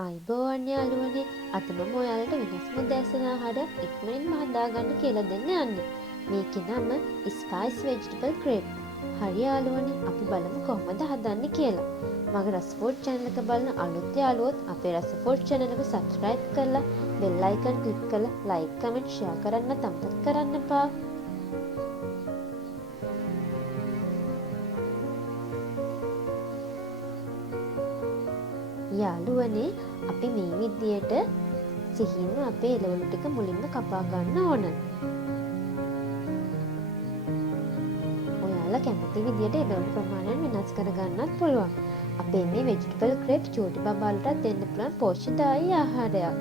ආයිබෝවන් යාළුවනේ, අද මම ඔයාලට වෙනස්ම උදෑසන ආහාරයක් ඉක්මනින්ම හදාගන්න කියලා දෙන්න යන්නේ. මේකේ නම ස්පයිස් වෙජිටබල් ක්‍රේප්. හරි යාළුවනේ, අපි බලමු කොහොමද හදන්නේ කියලා. මගේ රසෆුඩ් channel එක බලන අලුත් යාළුවොත් අපේ රසෆුඩ් channel එක subscribe කරලා bell icon click කරලා like, comment, share කරන්න අමතක කරන්න එපා. යාළුවනේ, අපි මේ විදියට සිහින්ම අපේ එළවලු ටික මුලින්ම කපා ගන්න ඕන. ඔයාලා කැමති විදියට එළවලු ප්‍රමාණය වෙනස් කරගන්නත් පුළුවන්. අපේ මේ vegetable crepe චූටි බබාලටත් දෙන්න පුළුවන් පෝෂ්‍යදායී ආහාරයක්.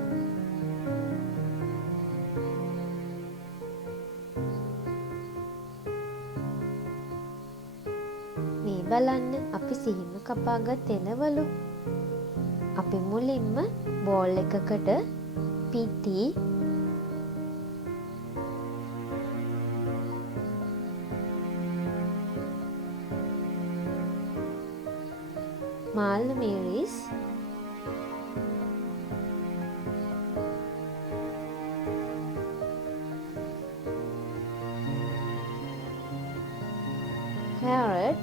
මේ බලන්න අපි සිහින්ම කපාගත් එළවලු. අපි මුලින්ම බෝල් එකකට පිටි මාළු මිරිස් carrot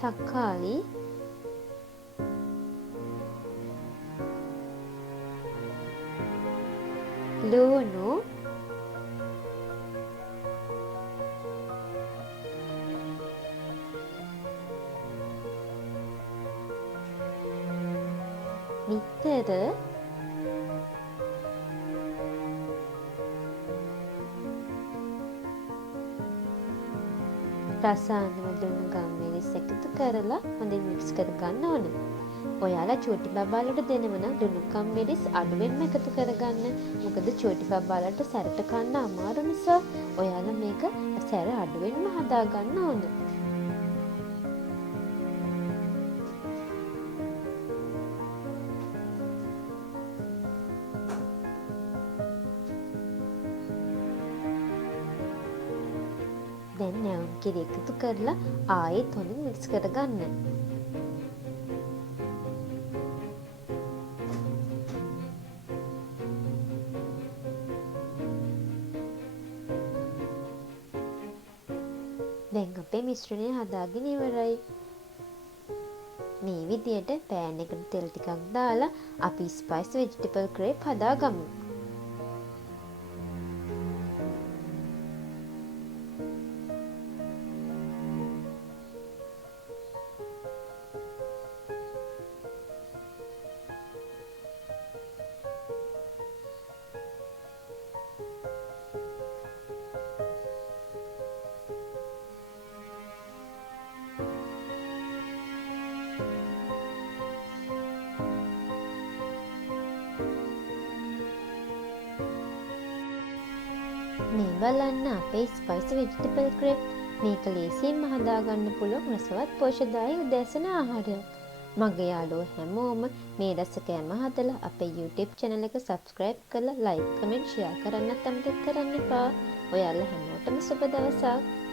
තක්කාලි ලුණු නිතර රසායනික දුන්න ගම්මිරිස් එකතු කරලා හොඳින් මික්ස් කරගන්න ඕන. ඔයාලා චූටි බබාලට දෙනව නම් දුන්නු ගම්මිරිස් අඩුවෙන්ම එකතු කරගන්න. මොකද චූටි බබාලට සැරට කන්න අමාරු නිසා ඔයාලා මේක සැර අඩුවෙන්ම හදාගන්න ඕන. දැන් නැවුම් කිරි එකතු කරලා ආයෙත් හොඳින් මික්ස් කරගන්න. දැන් අපේ මිශ්‍රණය හදාගෙන ඉවරයි. මේ විදියට පෑන් එකට තෙල් ටිකක් දාලා අපි ස්පයිස් වෙජිටබල් ක්‍රේප් හදාගමු. මේ බලන්න අපේ ස්පයිස් වෙජිටබල් ක්‍රේප්. මේක ලේසියෙන්ම හදාගන්න පුළුවන් රසවත් පෝෂ්‍යදායී උදෑසන ආහාරයක්. මගේ යාළුවෝ හැමෝම මේ රස කෑම හදලා අපේ YouTube channel එක subscribe කරලා like, comment, share කරන්නත් අමතක කරන්න එපා. ඔයාලා හැමෝටම සුබ දවසක්.